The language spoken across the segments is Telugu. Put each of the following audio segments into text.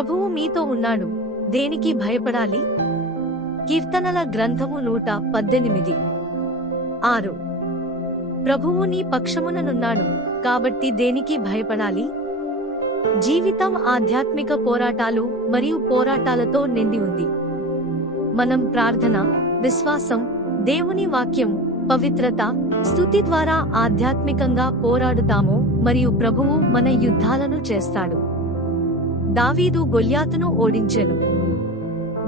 ప్రభువు మీతో ఉన్నాడు, దేనికి భయపడాలి? కీర్తనల గ్రంథము 118:6. ప్రభువు నీ పక్షముననున్నాడు, కాబట్టి దేనికి భయపడాలి? జీవితం ఆధ్యాత్మిక పోరాటాలు మరియు పోరాటాలతో నిండి ఉంది. మనం ప్రార్థన, విశ్వాసం, దేవుని వాక్యం, పవిత్రత, స్తుతి ద్వారా ఆధ్యాత్మికంగా పోరాడుతాము మరియు ప్రభువు మన యుద్ధాలను చేస్తాడు. దావీదు గొల్యాతును ఓడించెను.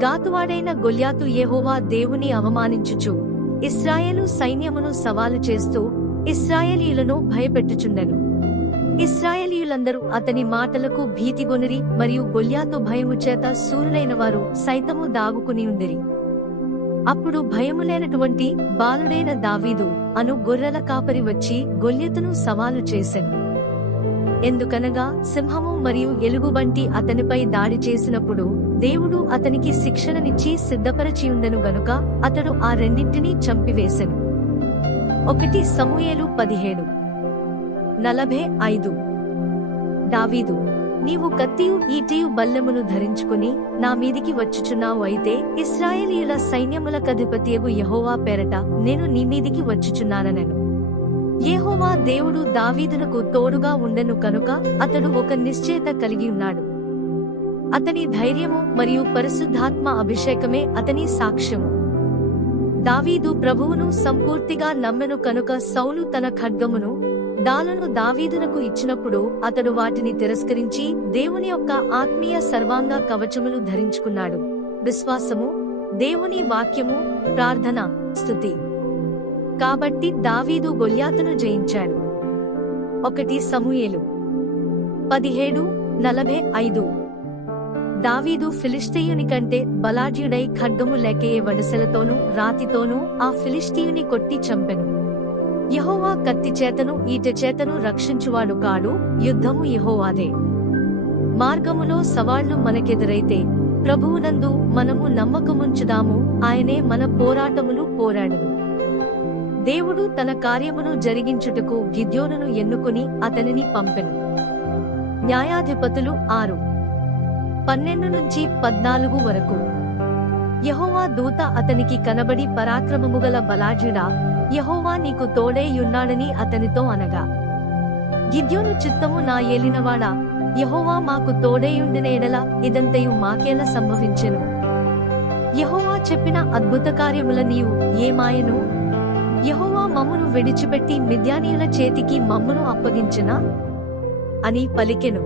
గాతువాడైన గొల్యాతు యెహోవా దేవుని అవమానించుచు ఇశ్రాయేలు సైన్యమును సవాలు చేస్తూ ఇశ్రాయేలీయులను భయపెట్టుచుండెను. ఇశ్రాయేలీయులందరూ అతని మాటలకు భీతిగొనిరి మరియు గొల్యాతు భయము చేత శూరులైన వారు సైతము దాగుకుని ఉండిరి. అప్పుడు భయములేనటువంటి బాలుడైన దావీదు అను గొర్రెల కాపరి వచ్చి గొల్యాతును సవాలు చేసెను. ఎందుకనగా సింహము మరియు ఎలుగుబంటి అతనిపై దాడి చేసినప్పుడు దేవుడు అతనికి శిక్షణనిచ్చి సిద్ధపరచియుండెను గనుక అతడు ఆ రెండింటినీ చంపివేసెను. 1 సమూయేలు 17:45. దావీదు, నీవు కత్తియు ఈటెయు బల్లెమును ధరించుకుని నా మీదికి వచ్చుచున్నావు, అయితే ఇశ్రాయేలీయుల సైన్యములకధిపతియగు యెహోవా పేరట నేను నీ మీదికి వచ్చుచున్నాననెను. యెహోవా దేవుడు దావీదునకు తోడుగా ఉండెను కనుక అతడు ఒక నిశ్చయత కలిగి ఉన్నాడు. అతని ధైర్యము మరియు పరిశుద్ధాత్మ అభిషేకమే అతని సాక్ష్యము. దావీదు ప్రభువును సంపూర్తిగా నమ్మెను కనుక సౌలు తన ఖడ్గమును, డాలును దావీదునకు ఇచ్చినప్పుడు అతడు వాటిని తిరస్కరించి దేవుని యొక్క ఆత్మీయ సర్వాంగ కవచములు ధరించుకున్నాడు. విశ్వాసము, దేవుని వాక్యము, ప్రార్థన, స్తుతి. కాబట్టి దావీదు గొల్యాతును జయించాడు. 1 సమూయేలు 17:45. దావీదు ఫిలిష్తీయుని కంటే బలాఢ్యుడై ఖడ్గము లేకయే వడిసెలతోనూ రాతితోనూ ఆ ఫిలిష్తీయుని కొట్టి చంపెను. యెహోవా కత్తి చేతను ఈటె చేతను రక్షించువాడు కాడు, యుద్ధము యెహోవాదే. మార్గములో సవాళ్లు మనకెదురైతే ప్రభువునందు మనము నమ్మకముంచుదాము, ఆయనే మన పోరాటములు పోరాడును. దేవుడు తన కార్యమును జరిగించుటకు గిద్యోనును ఎన్నుకుని అతనిని పంపెను. న్యాయాధిపతులు 6:12-14 వరకు. యెహోవా దూత అతనికి కనబడి పరాక్రమముగల బలాఢ్యుడా, యెహోవా నీకు తోడై యున్నాడని అతనితో అనగా, గిద్యోను చిత్తము నా ఏలినవాడా, యెహోవా మాకు తోడైయుండిన ఎడల ఇదంతయు మాకేల సంభవించెను. యెహోవా చెప్పిన అద్భుత కార్యముల నీవు ఏమాయను? యెహోవా మమ్మును విడిచిపెట్టి మిద్యానీయుల చేతికి మమ్మును అప్పగించెనా అని పలికెను.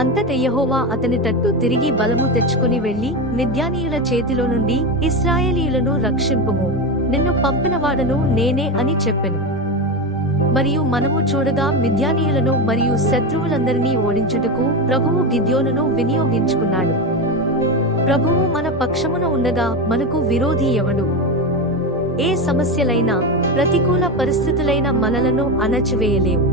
అంతట యెహోవా అతని తట్టు తిరిగి బలము తెచ్చుకుని వెళ్లి మిద్యానీయుల చేతిలో నుండి ఇశ్రాయేలీయులను రక్షింపుము, నిన్ను పంపినవాడను నేనే అని చెప్పెను. మరియు మనము చూడగా మిద్యానీయులను మరియు శత్రువులందరినీ ఓడించుటకు ప్రభువు గిద్యోనును వినియోగించుకున్నాడు. ప్రభువు మన పక్షమున ఉండగా మనకు విరోధి ఎవడు? ఏ సమస్యలైనా, ప్రతికూల పరిస్థితులైన మనలను అణచివేయలేవు.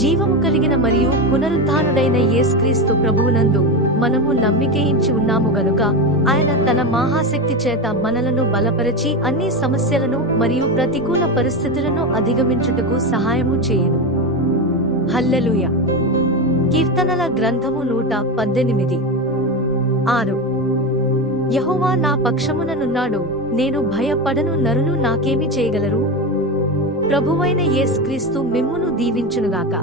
జీవము కలిగిన మరియు పునరుత్థానుడైన యేసుక్రీస్తు ప్రభువునందు మనము నమ్మికయించి ఉన్నాము గనుక ఆయన తన మహాశక్తి చేత మనలను బలపరచి అన్ని సమస్యలను మరియు ప్రతికూల పరిస్థితులను అధిగమించుటకు సహాయము చేయును. హల్లెలూయా. కీర్తనల గ్రంథము 118:6. యెహోవా నా పక్షముననున్నాడు, నేను భయపడను, నరులు నాకేమి చేయగలరు? ప్రభువైన యేసుక్రీస్తు మిమ్మును దీవించునుగాక.